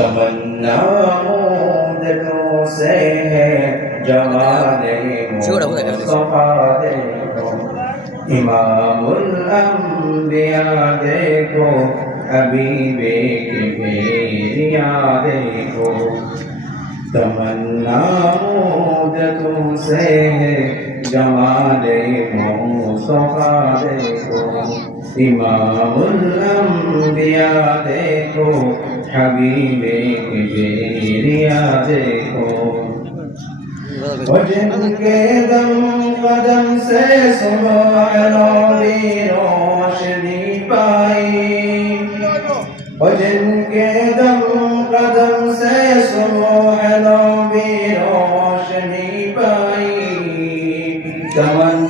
तमन्ना से है जमाने इमाम अम्बिया देखो अभी बेक बेरिया देखो तमन्ना से है जमाने मो सोफा देखो देखो देखो भजन के दम कदम से सुनोरी रोशनी पाई भजन के दम कदम से सुनो है रोशनी पाई दमन तो